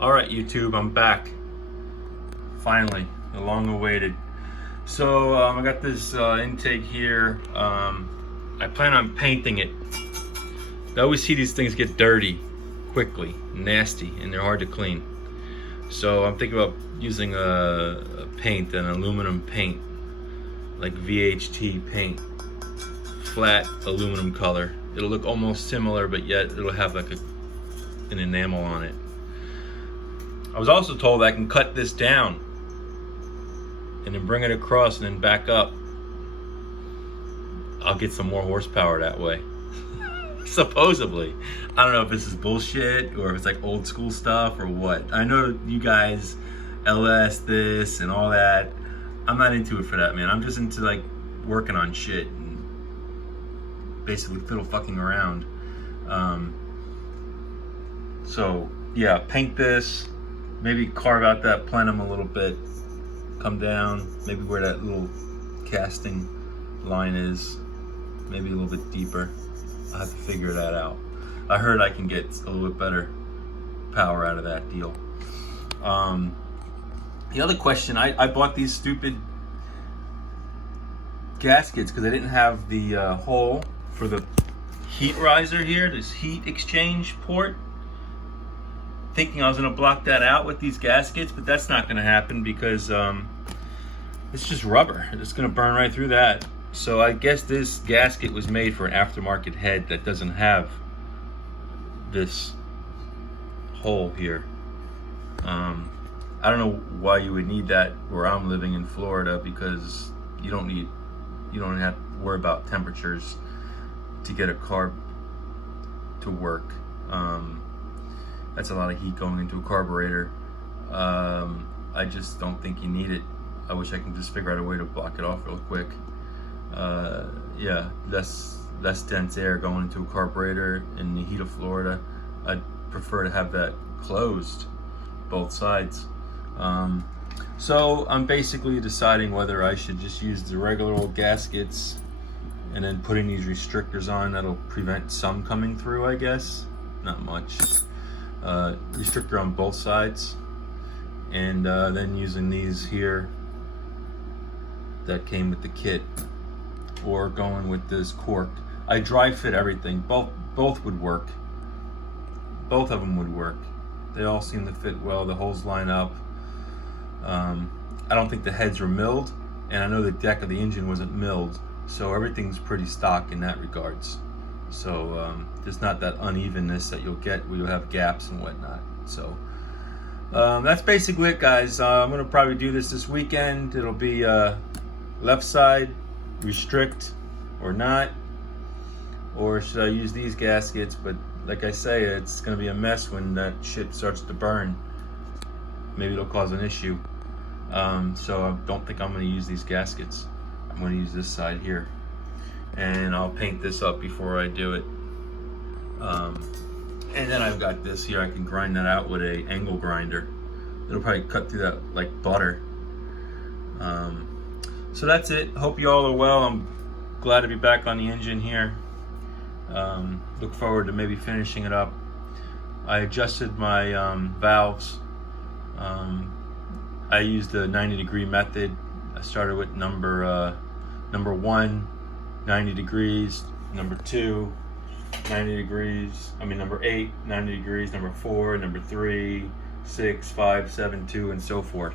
All right, YouTube, I'm back. Finally, the long awaited. So I got this intake here. I plan on painting it. I always see these things get dirty quickly, nasty, and they're hard to clean. So I'm thinking about using a paint, an aluminum paint, like VHT paint, flat aluminum color. It'll look almost similar, but yet it'll have like an enamel on it. I was also told I can cut this down and then bring it across and then back up. I'll get some more horsepower that way. Supposedly. I don't know if this is bullshit or if it's like old school stuff or what. I know you guys LS this and all that. I'm not into it for that, man. I'm just into like working on shit and basically fiddle fucking around. So yeah, paint this. Maybe carve out that plenum a little bit, come down, maybe where that little casting line is, maybe a little bit deeper. I'll have to figure that out. I heard I can get a little bit better power out of that deal. The other question, I bought these stupid gaskets because I didn't have the hole for the heat riser here, this heat exchange port. Thinking I was gonna block that out with these gaskets, but that's not gonna happen because it's just rubber. It's gonna burn right through that. So I guess this gasket was made for an aftermarket head that doesn't have this hole here. I don't know why you would need that where I'm living in Florida, because you don't have to worry about temperatures to get a carb to work. That's a lot of heat going into a carburetor. I just don't think you need it. I wish I could just figure out a way to block it off real quick. Yeah, less dense air going into a carburetor in the heat of Florida. I'd prefer to have that closed, both sides. So I'm basically deciding whether I should just use the regular old gaskets and then putting these restrictors on that'll prevent some coming through, I guess. Not much. Restrictor on both sides, and then using these here that came with the kit, or going with this corked. I dry fit everything. Both would work. Both of them would work. They all seem to fit well. The holes line up. I don't think the heads were milled, and I know the deck of the engine wasn't milled, so everything's pretty stock in that regards. So there's not that unevenness that you'll get where you'll have gaps and whatnot. So that's basically it, guys. I'm gonna probably do this weekend. It'll be left side, restrict or not, or should I use these gaskets? But like I say, it's gonna be a mess when that shit starts to burn. Maybe it'll cause an issue. So I don't think I'm gonna use these gaskets. I'm gonna use this side here. And I'll paint this up before I do it. And then I've got this here. I can grind that out with a angle grinder. It'll probably cut through that like butter. So that's it. Hope you all are well. I'm glad to be back on the engine here. Look forward to maybe finishing it up. I adjusted my valves. I used the 90-degree method. I started with number 1. 90 degrees, number 2, 90 degrees, number 8, 90 degrees, number 4, number 3, 6, 5, 7, 2, and so forth,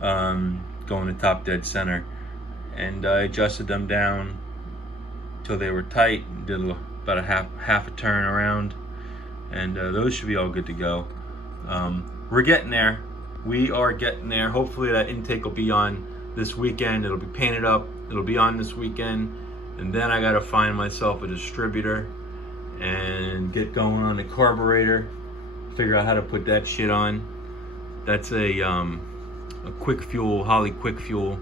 going to top dead center. And I adjusted them down till they were tight, did about a half a turn around, and those should be all good to go. We're getting there. We are getting there. Hopefully that intake will be on this weekend. It'll be painted up. It'll be on this weekend. And then I gotta find myself a distributor and get going on the carburetor, figure out how to put that shit on. That's a quick fuel, Holley quick fuel,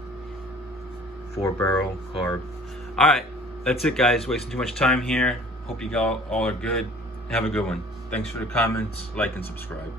4-barrel carb. All right, that's it, guys. Wasting too much time here. Hope you all are good. Have a good one. Thanks for the comments, like and subscribe.